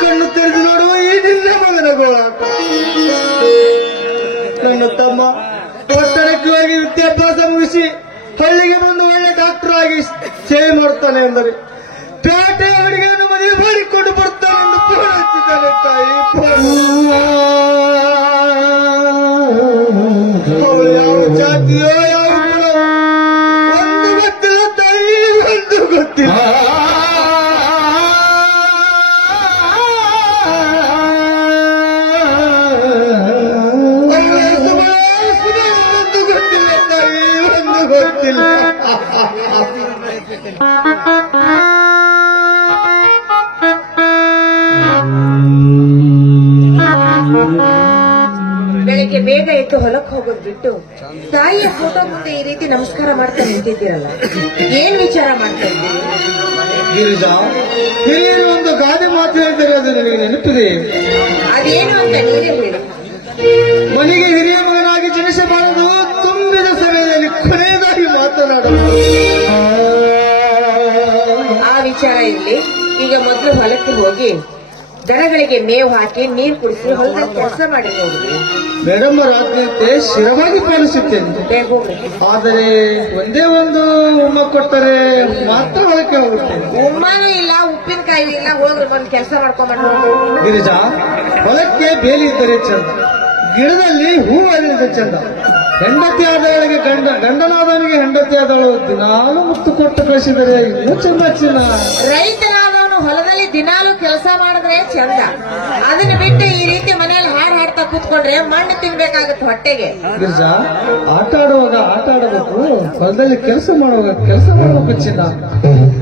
ಕಣ್ಣು ತೆರೆದು ನೋಡುವ ಈ ನಿನ್ನ ಮಗನ ಗೋಳಾಟ. ನನ್ನ ತಮ್ಮ ಪಟ್ಟಣಕ್ಕೆ ಹೋಗಿ ವಿದ್ಯಾಭ್ಯಾಸ ಮುಗಿಸಿ ಹಳ್ಳಿಗೆ ಬಂದು ಒಳ್ಳೆ ಡಾಕ್ಟರ್ ಆಗಿ ಸೇವೆ ಮಾಡ್ತಾನೆ ಅಂದರೆ ಪೇಟೆ ಹುಡುಗಿಯನ್ನು ಮದುವೆ ಮಾಡಿಕೊಂಡು ಬರ್ತಾನೆ ಎಂದು ಫೋನ್ ಹಚ್ಚಿದ್ದಾನೆ ತಾಯಿ. ಅವಳು ಯಾವ ಜಾತಿಯೋ ಯಾವ ಕುಲವೋ ಒಂದು ಗೊತ್ತಿಲ್ಲ ತಾಯಿ, ಒಂದು ಗೊತ್ತಿಲ್ಲ. ಬೆಳಿಗ್ಗೆ ಬೇಗ ಎದ್ದು ಹೊಲಕ್ಕೆ ಹೋಗೋದು ಬಿಟ್ಟು ತಾಯಿಯ ಫೋಟೋ ಮುಂದೆ ಈ ರೀತಿ ನಮಸ್ಕಾರ ಮಾಡ್ತಾ ನಿಂತಿದ್ದೀರಲ್ಲ, ಏನ್ ವಿಚಾರ ಮಾಡ್ತಾ ಇದ್ದೀರಿ? ಗಿರಿಜಾ, ಹಿರಿಯರು ಒಂದು ಗಾದೆ ಮಾತು ಹೇಳ್ತಾರೆ, ಅದು ನನಗೆ ನೆನಪಿದೆ. ಅದೇನು ಅಂತ ನೀವೇ ಹೇಳಿ. ಮನೆಗೆ ಹಿರಿಯ ಮಗನಾಗಿ ಜನಿಸಬಾರದು, ತುಂಬಿದ ಸಮಯದಲ್ಲಿ ಕೊನೆಯದಾಗಿ ಮಾತನಾಡಬಹುದು. ಆ ವಿಚಾರ ಇಲ್ಲಿ. ಈಗ ಮೊದಲು ಹೊಲಕ್ಕೆ ಹೋಗಿ ದನಗಳಿಗೆ ಮೇವು ಹಾಕಿ ನೀರು ಕುಡಿಸಿ ಹೊಲದಲ್ಲಿ ಕೆಲಸ ಮಾಡಿ ಹೋಗಿ. ಮೇಡಮ್ ರಾತ್ರಿಯಂತೆ ಸ್ಥಿರವಾಗಿ ಪಾಲಿಸುತ್ತೇನೆ, ಆದರೆ ಒಂದೇ ಒಂದು ಉಮ್ಮ ಕೊಟ್ಟರೆ ಮಾತ್ರ ಹೊಲಕ್ಕೆ ಹೋಗುತ್ತೇನೆ. ಉಮ್ಮಾನು ಇಲ್ಲ, ಉಪ್ಪಿನಕಾಯಿ ಇಲ್ಲ, ಹೋಗಿ ಒಂದು ಕೆಲಸ ಮಾಡ್ಕೊಂಡ್ಬಂದು. ಗಿರಿಜಾ, ಹೊಲಕ್ಕೆ ಬೇಲಿ ಇದ್ದರೆ ಚಂದ, ಗಿಡದಲ್ಲಿ ಹೂವಿದ್ದರೆ ಚಂದ. ಹೆಂಡತಿ ಆದವಳಿಗೆ ಗಂಡನಾದವನಿಗೆ ಹೆಂಡತಿ ಆದವಳು ದಿನಾಲು ಮುತ್ತು ಕೊಟ್ಟು ಕಳಿಸಿದರೆ ಇನ್ನೂ ಚಂದ ಚಿನ್ನ. ರೈತನಾದವನು ಹೊಲದಲ್ಲಿ ದಿನಾಲು ಕೆಲಸ ಮಾಡಿದ್ರೆ ಚಂದ, ಅದನ್ನ ಬಿಟ್ಟು ಈ ರೀತಿ ಮನೆಯಲ್ಲಿ ಹಾಡು ಹಾಡ್ತಾ ಕೂತ್ಕೊಂಡ್ರೆ ಮಣ್ಣು ತಿನ್ಬೇಕಾಗತ್ತೆ ಹೊಟ್ಟೆಗೆ. ಗಿರಿಜಾ, ಆಟ ಆಡುವಾಗ ಆಟ ಆಡಬೇಕು, ಹೊಲದಲ್ಲಿ ಕೆಲಸ ಮಾಡುವಾಗ ಕೆಲಸ ಮಾಡಬೇಕು ಚಿನ್ನ.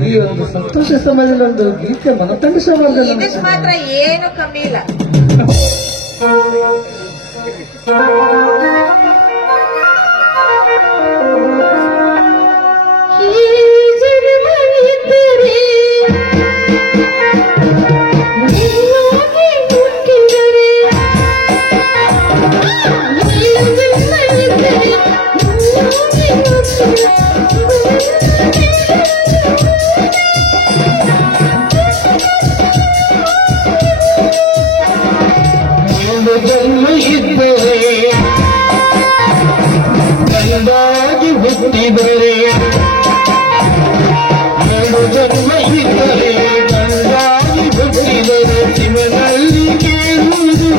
ಈ ಒಂದು ಸಂತೋಷ ಸಮಯದಲ್ಲಿ ಒಂದು ಗೀತೆ ಮನತಂಡಿಸಬಾರ್ದು. ಇದಕ್ಕೆ ಮಾತ್ರ ಏನು ಕಮ್ಮಿ ಇಲ್ಲ. ಗಂಡಾಗಿ ಹುಟ್ಟಿದರೆ ಎರಡು ಜನ್ಮ ಇದ್ದರೆ, ಗಂಡಾಗಿ ಹುಟ್ಟಿದರೆ ಶಿವನಲ್ಲಿ ಕೇಳುವುದು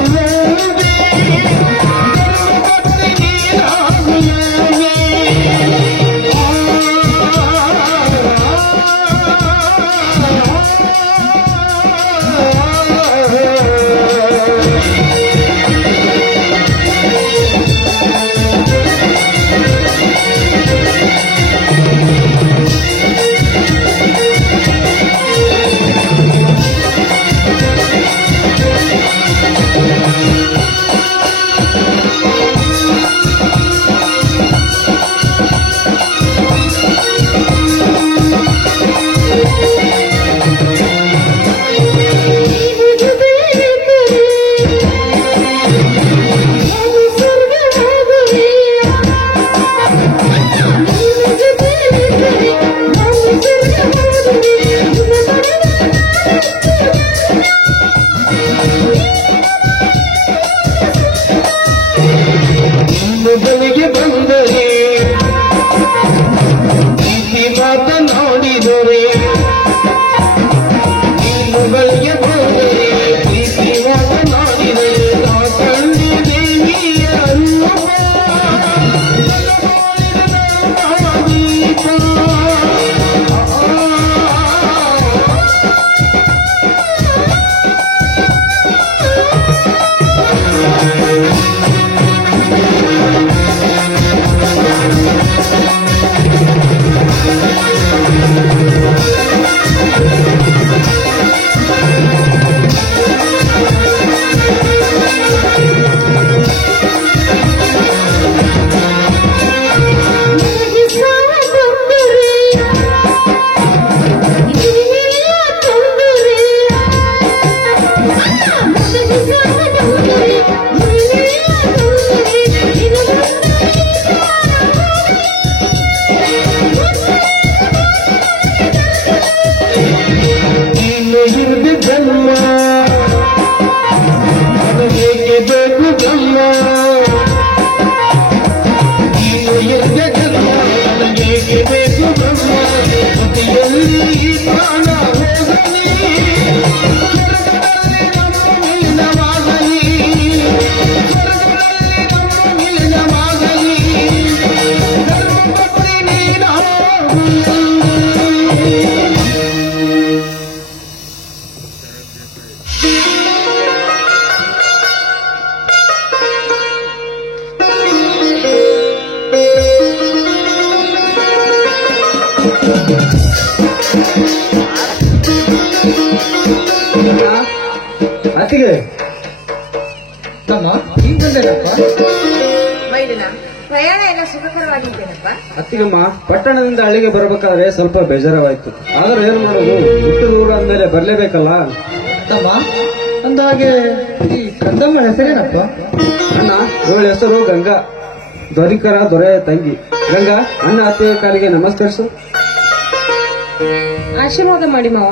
ಅತ್ತಿಗೆ ತಮ್ಮ ಹಿಂಗಂದೇನಪ್ಪ? ಮೈದಿನ ಪ್ರಯಾಣ ಎಲ್ಲ ಸುಖಕರವಾಗಿದ್ದೇನಪ್ಪ? ಅತ್ತಿಗಮ್ಮ, ಪಟ್ಟಣದಿಂದ ಹಳ್ಳಿಗೆ ಬರಬೇಕಾದ್ರೆ ಸ್ವಲ್ಪ ಬೇಜಾರವಾಯ್ತು. ಆದ್ರೆ ಏನ್ ಮಾಡೋದು, ಹುಟ್ಟು ದೂರ ಅಂದ್ಮೇಲೆ ಬರ್ಲೇಬೇಕಲ್ಲ. ತಮ್ಮ ಅಂದಾಗೆ ಈ ಕಂದಮ್ಮ ಹೆಸರೇನಪ್ಪ? ಅಣ್ಣ, ಇವಳ ಹೆಸರು ಗಂಗಾ, ದ್ವಾರಿಕರ ದೊರೆಯ ತಂಗಿ. ಗಂಗಾ, ಅಣ್ಣ ಅತ್ತೆಯ ಕಾಲಿಗೆ ನಮಸ್ಕರಿಸು. ಆಶೀರ್ವಾದ ಮಾಡಿ ಮಾವ.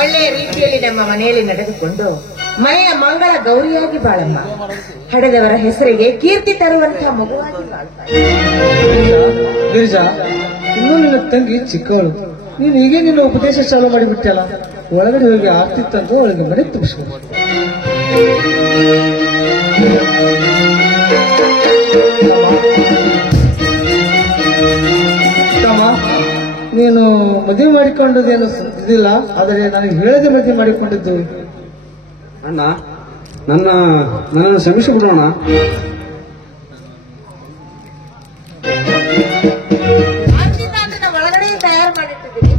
ಒಳ್ಳೆಯ ರೀತಿಯಲ್ಲಿ ನಮ್ಮ ಮನೆಯಲ್ಲಿ ನಡೆದುಕೊಂಡು ಮನೆಯ ಮಂಗಳ ಗೌರಿಯಾಗಿ ಬಾಳಮ್ಮ. ಹಡೆದವರ ಹೆಸರಿಗೆ ಕೀರ್ತಿ ತರುವಂತಹ ಮಗುವಾಗಿ ಬಾಳ್ತಾಳೆ. ಗಿರಿಜಾ, ಇನ್ನೂ ನಿನ್ನ ತಂಗಿ ಚಿಕ್ಕವಳು. ನೀನು ಹೀಗೆ ನಿನ್ನ ಉಪದೇಶ ಚಾಲು ಮಾಡಿಬಿಟ್ಟಲ್ಲ. ಒಳಗಡೆ ಹೋಗಿ ಆರ್ತಿ ತಂದು ಅವಳಿಗೆ ಮನೆ ತುಂಬಿಸ್ಬೇಕು. ತಮ್ಮ, ನೀನು ಮದುವೆ ಮಾಡಿಕೊಂಡದೇನು ಇದಿಲ್ಲ, ಆದರೆ ನನಗೆ ಹೇಳದೆ ಮದುವೆ ಮಾಡಿಕೊಂಡಿದ್ದು. ಅಣ್ಣ, ನನ್ನನ್ನು ಕ್ಷಮಿಸಿ ಬಿಡೋಣ. ಒಳಗಡೆ ತಯಾರು ಮಾಡಿಟ್ಟಿದ್ದೀನಿ.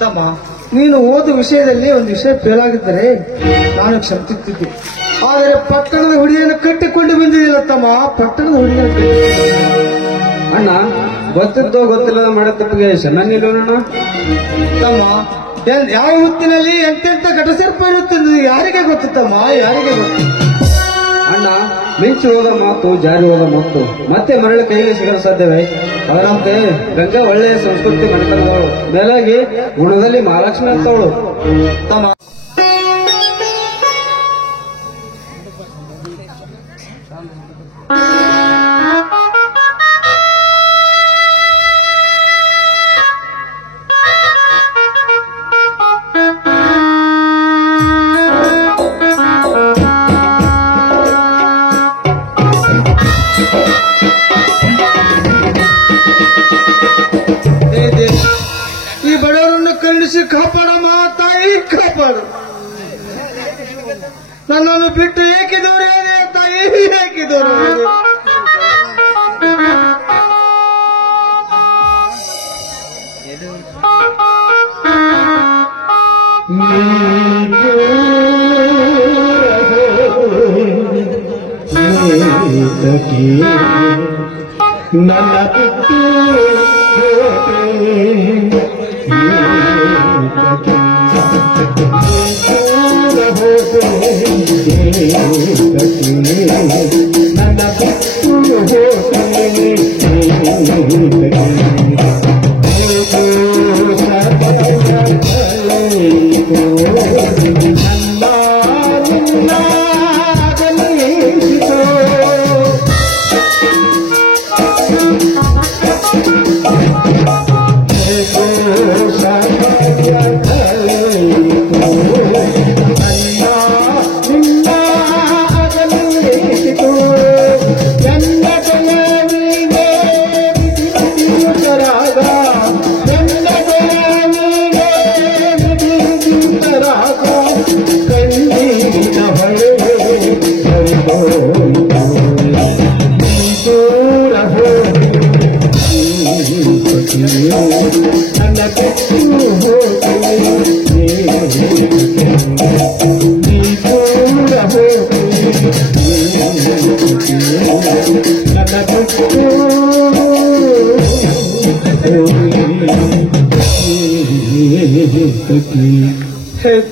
ತಮ್ಮ, ನೀನು ಓದು ವಿಷಯದಲ್ಲಿ ಒಂದು ವಿಷಯ ಫೇಲ್ ಆಗಿದ್ದರೆ ನಾನು ಕ್ಷಮಿಸುತ್ತಿದ್ದೆ. ಆದರೆ ಪಟ್ಟಣದ ಹುಡುಗಿಯನ್ನು ಕಟ್ಟಿಕೊಂಡು ಬಂದಿದ್ದಿಲ್ಲ ತಮ್ಮ, ಪಟ್ಟಣದ ಹುಡುಗಿಯನ್ನು ಅಣ್ಣ, ಗೊತ್ತಿದ್ದೋ ಗೊತ್ತಿಲ್ಲದ ಮಾಡೋ ತಪ್ಪಿಗೆ ಚೆನ್ನಾಗಿಲ್ಲೋಣ. ತಮ್ಮ, ಯಾವ ಹೊತ್ತಿನಲ್ಲಿ ಎಂತೆಂತ ಘಟಸರ್ಪ ಇರುತ್ತದೆ ಯಾರಿಗೆ ಗೊತ್ತು ತಮ್ಮ, ಯಾರಿಗೆ ಗೊತ್ತು? ಅಣ್ಣ, ಮಿಂಚು ಹೋದ ಮಾತು, ಜಾರಿ ಹೋದ ಮಾತು ಮತ್ತೆ ಮರಳಿ ಕೈಗೆ ಸಿಗಲು ಸಾಧ್ಯವೇ? ಅವರಂತೆ ಗಂಗಾ ಒಳ್ಳೆಯ ಸಂಸ್ಕೃತಿ ಮನೆತನದವಳು, ಮೇಲಾಗಿ ಗುಣದಲ್ಲಿ ಮಹಾಲಕ್ಷ್ಮಿ ಅಂತವಳು. ತಮ್ಮ, ಈ ಬಡವರನ್ನು ಕರುಣಿಸಿ ಕಾಪಾಡಮ್ಮ ತಾಯಿ, ಕಾಪಾಡು. ನನ್ನನ್ನು ಬಿಟ್ಟು ಏಕೆ ದೂರ ಇದೆ ತಾಯಿ, ಏಕೆ ದೂರ ಇದೆ? ನನ್ನ ಬಿಟ್ಟು ನನ್ನ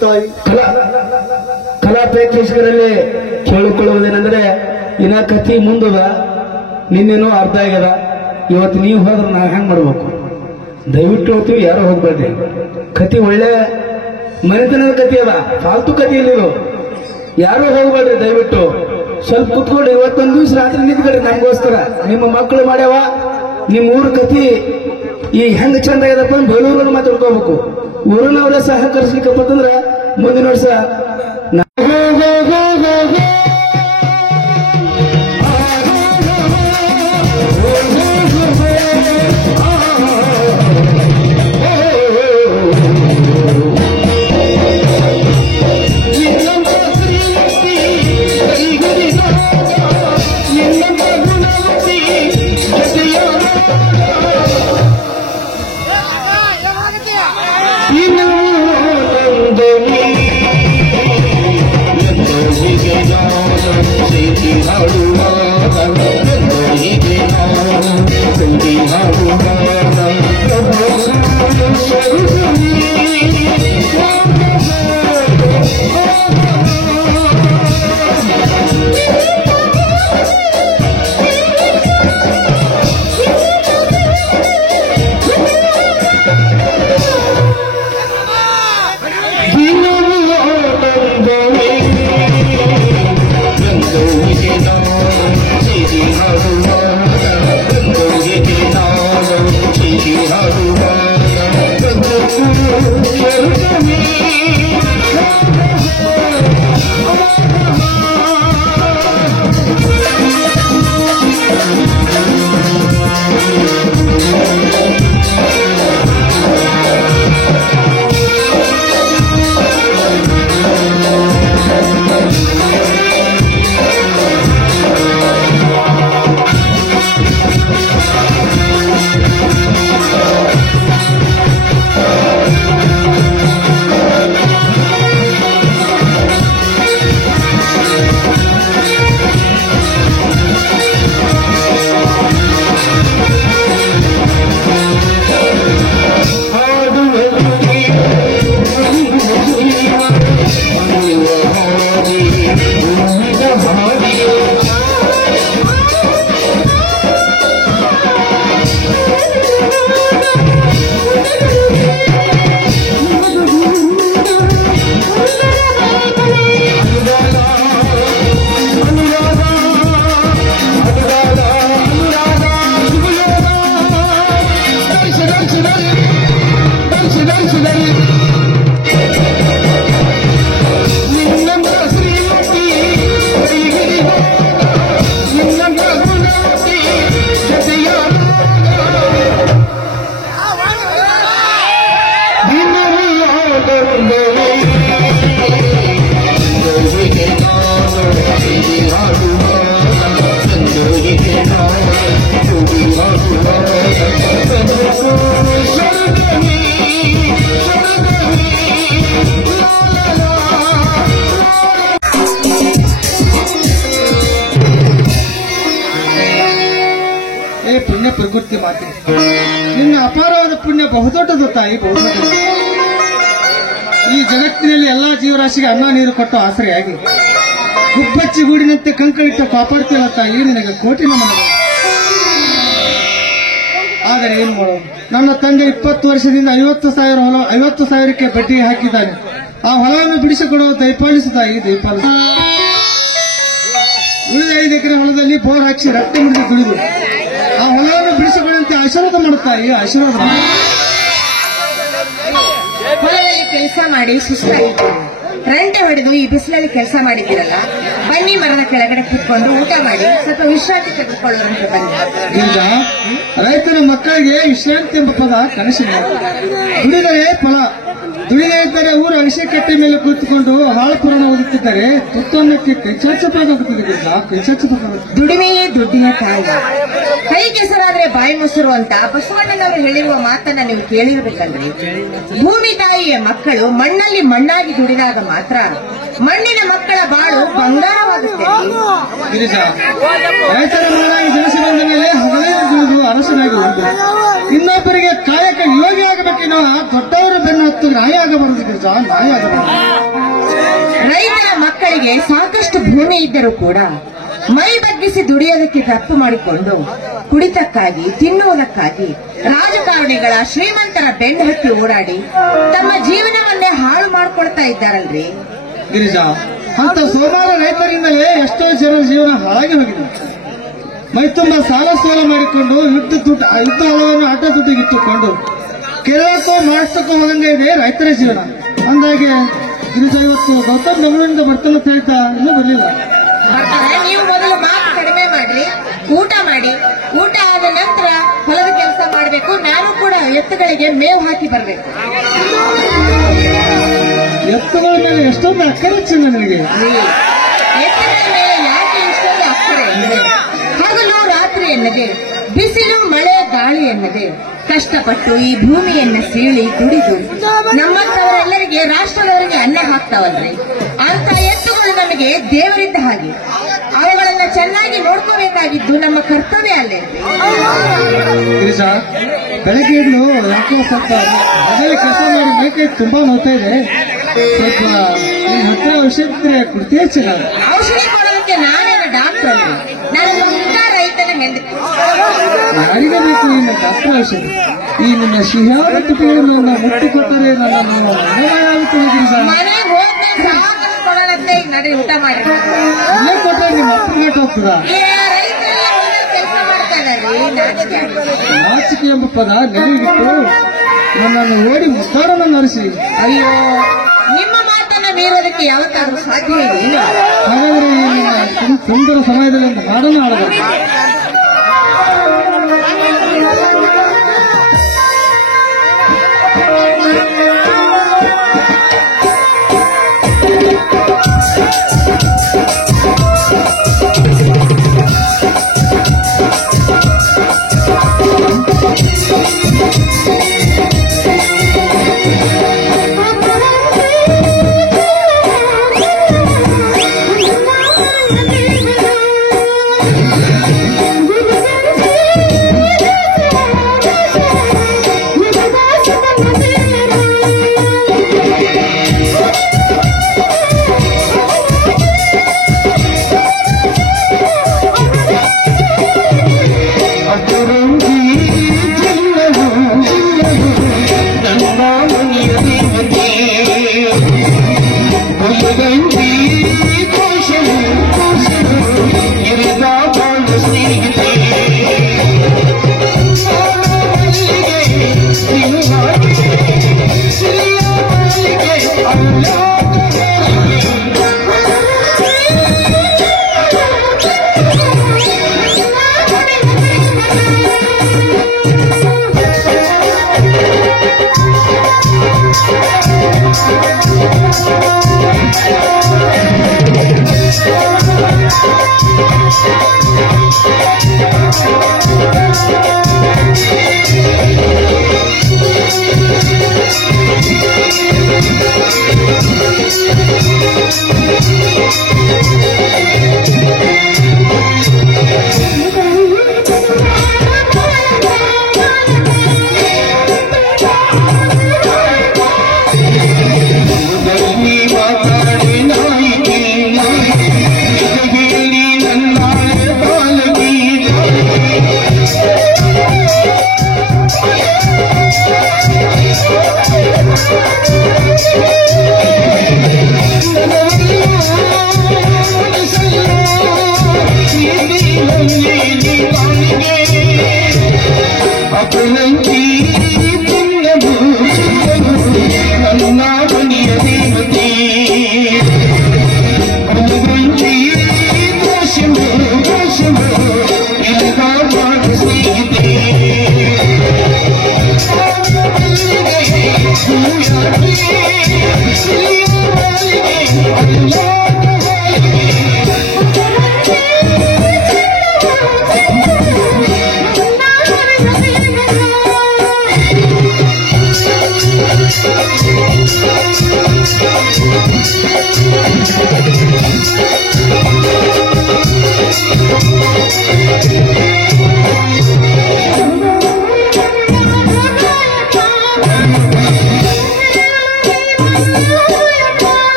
ತಾಯಿ, ಕಲಾ ಪ್ರೇಕ್ಷಕರಲ್ಲಿ ಕೇಳಿಕೊಳ್ಳುವುದೇನೆಂದ್ರೆ, ಇನ್ನ ಕಥಿ ಮುಂದದ, ನಿನ್ನೇನೋ ಅರ್ಧ ಆಗ್ಯದ. ಇವತ್ತು ನೀವು ಹೋದ್ರೆ ನಾವು ಹೆಂಗ್ ಮಾಡ್ಬೇಕು? ದಯವಿಟ್ಟು ಹೇಳ್ತೀವಿ, ಯಾರೋ ಹೋಗ್ಬೇಡ್ರಿ. ಕಥಿ ಒಳ್ಳೆ ಮನೆತನದ ಕಥಿ ಅದ, ಫಾಲ್ತು ಕಥಿ ಇಲ್ಲ ಇದು. ಯಾರು ಹೋಗ್ಬೇಡ್ರಿ ದಯವಿಟ್ಟು ಸ್ವಲ್ಪ ಕುತ್ಕೊಂಡು ಇವತ್ತೊಂದು ದಿವಸ ರಾತ್ರಿ ನಿಂತ್ಕೊಳ್ರಿ ನಮಗೋಸ್ಕರ. ನಿಮ್ಮ ಮಕ್ಕಳು ಮಾಡ್ಯಾವ ನಿಮ್ಮ ಊರ ಕತಿ ಈ ಹೆಂಗ್ ಚಂದ ಆಗ್ಯದಪ್ಪ ಬೇಲೂರನ್ನು ಮಾತಾಡ್ಕೋಬೇಕು. ಊರಿನವರೇ ಸಹಕರಿಸ್ಲಿಕ್ಕಪ್ಪ ಅಂತಂದ್ರ ಮುಂದಿನ ವರ್ಷ ಪುಣ್ಯ ಪ್ರಕೃತಿ ಮಾತೆ, ನಿನ್ನ ಅಪಾರವಾದ ಪುಣ್ಯ ಬಹುದೊಡ್ಡದು ತಾಯಿ, ಬಹುದೊಡ್ಡದು. ಈ ಜಗತ್ತಿನಲ್ಲಿ ಎಲ್ಲಾ ಜೀವರಾಶಿಗೆ ಅನ್ನ ನೀರು ಕೊಟ್ಟು ಆಸರೆಯಾಗಿ ಗುಬ್ಬಚ್ಚಿ ಗೂಡಿನಂತೆ ಕಂಕಳಿಟ್ಟು ಕಾಪಾಡ್ತಿಲ್ಲ ತಾಯಿ, ನಿನಗೆ ಕೋಟಿ ನಮನ. ಆದರೆ ಏನು ಮಾಡೋದು, ನನ್ನ ತಂದೆ 20 ವರ್ಷದಿಂದ 50 ಸಾವಿರಕ್ಕೆ ಬಡ್ಡಿ ಹಾಕಿದ್ದಾನೆ. ಆ ಹೊಲವನ್ನು ಬಿಡಿಸಿಕೊಡುವ ದಯಪಾಲಿಸು ತಾಯಿ, ದಯಪಾಲಿಸು. ಉಳಿದ 5 ಎಕರೆ ಹೊಲದಲ್ಲಿ ಬೋರ್ ಹಾಕಿ ರಕ್ತ ಮುಡಿದು ದುಡಿದು ಆ ಹೊಲವನ್ನು ಬಿಡಿಸಿಕೊಳ್ಳುವಂತೆ ಆಶೀರ್ವಾದ ಮಾಡುತ್ತಾಯಿ, ಆಶೀರ್ವಾದ ಮಾಡು. ಹೊಲದಲ್ಲಿ ಕೆಲಸ ಮಾಡಿ ಸುಸ್ತಾಗಿತ್ತು, ರಂಟೆ ಹೊಡೆದು ಈ ಬಿಸಿಲಲ್ಲಿ ಕೆಲಸ ಮಾಡಿದ್ದೀರಲ್ಲ, ಬನ್ನಿ ಮರದ ಕೆಳಗಡೆ ಕೂತ್ಕೊಂಡು ಊಟ ಮಾಡಿ ಸ್ವಲ್ಪ ವಿಶ್ರಾಂತಿ ತೆಗೆದುಕೊಳ್ಳುವಂತೆ ಬನ್ನಿ. ಈಗ ರೈತರ ಮಕ್ಕಳಿಗೆ ವಿಶ್ರಾಂತಿ ಎಂಬ ಪದ ಕನಸಿನ. ದುಡಿದರೆ ಫಲ, ದುಡಿದೇ ಇದ್ದರೆ ಊರು ಅಗಸೆ ಕಟ್ಟೆ ಮೇಲೆ ಕೂತ್ಕೊಂಡು ಹಾಳು ಪುರಾಣ ಓದುತ್ತಿದ್ದರೆ ತುತ್ತನ್ನಕ್ಕೆ ಕೈಚಾಚಪಾಗುತ್ತದೆ. ದುಡಿಮೆಯೇ ದುಡ್ಡಿನ ತಾಯಿ, ಕೈ ಕೆಸರಾದ್ರೆ ಬಾಯಿ ಮೊಸರು ಅಂತ ಬಸವಣ್ಣನವರು ಹೇಳಿರುವ ಮಾತನ್ನ ನೀವು ಕೇಳಿರ್ಬೇಕಲ್ರಿ. ಭೂಮಿ ತಾಯಿಯ ಮಕ್ಕಳು ಮಣ್ಣಲ್ಲಿ ಮಣ್ಣಾಗಿ ದುಡಿದಾಗ ಮಾತ್ರ ಮಣ್ಣಿನ ಮಕ್ಕಳ ಬಾಳು ಬಂಗಾರವಾಗುತ್ತೆ. ರೈತರ ಮಣ್ಣಾಗಿ ಜನಿಸಿ ಬಂದ ಮೇಲೆ ಹಗಲೇ ದುಡಿದು ಅರಸನಾಗಿ ಹೋಗುದು, ಇನ್ನೊಬ್ಬರಿಗೆ ಕಾಯಕ ಯೋಗಿ ಆಗಬೇಕೇನೋ ದೊಡ್ಡವರ ಬೆನ್ನು ಹತ್ತು ನಾಯಿ ಆಗಬಾರದು ಗಿರಿಜ, ನಾಯಿ ಆಗಬಾರದು. ರೈತರ ಮಕ್ಕಳಿಗೆ ಸಾಕಷ್ಟು ಭೂಮಿ ಇದ್ದರೂ ಕೂಡ ಮೈ ಬಗ್ಗಿಸಿ ದುಡಿಯೋದಕ್ಕೆ ತಪ್ಪು ಮಾಡಿಕೊಂಡು ಕುಡಿತಕ್ಕಾಗಿ ತಿನ್ನುವುದಕ್ಕಾಗಿ ರಾಜಕಾರಣಿಗಳ ಶ್ರೀಮಂತರ ಬೆನ್ನು ಹತ್ತಿ ಓಡಾಡಿ ತಮ್ಮ ಜೀವನವನ್ನೇ ಹಾಳು ಮಾಡ್ಕೊಳ್ತಾ ಇದ್ದಾರಲ್ರಿ. ಗಿರಿಜ, ಅಂತ ಸೋಮಾರ ರೈತರಿಂದಲೇ ಎಷ್ಟೋ ಜನರ ಜೀವನ ಹಾಳಾಗಿ ಹೋಗಿದೆ. ಮೈ ತುಂಬ ಸಾಲ ಸೋಲ ಮಾಡಿಕೊಂಡು ಯುದ್ಧ ಹಲವನ್ನು ಅಡ್ಡ ದುಡ್ಡಿಗಿಟ್ಟುಕೊಂಡು ಕೇರಳಕ್ಕೂ ಮಹಾರಾಷ್ಟ್ರಕ್ಕೂ ಹೋಗಂಗೆ ಇದೆ ರೈತರ ಜೀವನ. ಅಂದಾಗೆ ಗಿರಿಜಾ ಇವತ್ತು ಗೌತಮ್ ಬೆಂಗಳೂರಿಂದ ಬರ್ತಾನೆ ಅಂತ ಹೇಳ್ತಾ ಇನ್ನೂ ಬರಲಿಲ್ಲ. ನೀವು ಮೊದಲು ಮಾತು ಕಡಿಮೆ ಮಾಡ್ರಿ, ಊಟ ಮಾಡಿ. ಊಟ ಆದ ನಂತರ ಹೊಲದ ಕೆಲಸ ಮಾಡಬೇಕು. ನಾನು ಕೂಡ ಎತ್ತುಗಳಿಗೆ ಮೇವು ಹಾಕಿ ಬರ್ಬೇಕು. ಎತ್ತುಗಳ ಮೇಲೆ ಎಷ್ಟೊಂದು ಅಕ್ಕರೆ ಚಿನ್ನ ನನಗೆ. ಎತ್ತುಗಳ ಮೇಲೆ ಯಾಕೆ ಇಷ್ಟೊಂದು ಅಕ್ಕರೆ ಎಂದರೆ, ಹಗಲು ರಾತ್ರಿ ಎನ್ನದೆ, ಬಿಸಿಲು ಮಳೆ ಗಾಳಿ ಎನ್ನದೆ ಕಷ್ಟಪಟ್ಟು ಈ ಭೂಮಿಯನ್ನ ಸೀಳಿ ದುಡಿದು ನಮ್ಮಂತವರೆಲ್ಲರಿಗೆ ರಾಷ್ಟ್ರದವರಿಗೆ ಅನ್ನ ಹಾಕ್ತಾವಲ್ರಿ. ಅಂತ ಎತ್ತುಗಳು ನಮಗೆ ದೇವರಿದ್ದ ಹಾಗೆ. ಅವುಗಳನ್ನ ಚೆನ್ನಾಗಿ ನೋಡ್ಕೋಬೇಕಾಗಿದ್ದು ನಮ್ಮ ಕರ್ತವ್ಯ ಅಲ್ಲೇ. ಗಿರಿಜಾ, ಬೆಳಗ್ಗೆ ಇಡ್ಲು ಯಾಕೋ ಸ್ವಲ್ಪ ಅದೇ ಕೆಲಸ ಮಾಡಿ ಬೇಕೈ ತುಂಬಾ ನೋಡ್ತಾ ಇದೆ. ಸ್ವಲ್ಪ ನಿನ್ ಹತ್ರ ಔಷಧಿ ಇದ್ರೆ ಕೊಡ್ತೀಯ ಚೆನ್ನಾಗಿ. ಔಷಧಿ ಕೊಡೋದಕ್ಕೆ ನಾನೇನು ಡಾಕ್ಟರ್ ಅಲ್ರಿ, ನಾನು ದೊಡ್ಡ ರೈತನ ಹೆಂಡತಿ. ಯಾರಿಗೆ ಬೇಕು ನಿನ್ನ ಡಾಕ್ಟರ್ ಔಷಧಿ? ಈ ನಿನ್ನ ಸಿಹಿಯಾದ ತುಟಿಗಳನ್ನು ಮುಟ್ಟಿಕೊಟ್ಟರೆ ನನ್ನನ್ನು ಆಗುತ್ತದೆ ಗಿರಿಜಾ. ಮನೆಗೆ ಹೋದ್ಮೇಲೆ ಸಾಮಾನು ಕೊಡೋಣಂತೆ ಈಗ ನಡಿ ಊಟ ಮಾಡಿ. ಇಲ್ಲೇ ಕೊಟ್ಟರೆ ನಿಮ್ಮ ಅಪ್ಪನ ಗಂಟು ಹೋಗ್ತದ? ರೈತರೆಲ್ಲ ಕೆಲಸ ಮಾಡ್ತಾರಲ್ರಿ, ನಾಚಿಕೆ ಎಂಬ ಪದ ನೆಲೆಗಿಟ್ಟು ನನ್ನನ್ನು ಓಡಿ ಮುದ್ದಾಡನ್ನು ನರಿಸಿ. ಅಯ್ಯೋ, ನಿಮ್ಮ ಮಾತನ್ನ ಮೀರೋದಕ್ಕೆ ಯಾವತ್ತಾದ್ರೂ ಸಾಧ್ಯ ಇಲ್ಲ. ಹಾಗಾದ್ರೆ ಈ ನಿನ್ನ ಸುಂದರ ಸಮಯದಲ್ಲಿ ಒಂದು ಹಾಡನ್ನು ಹಾಡಬೇಕು.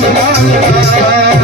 ಮನದಾನ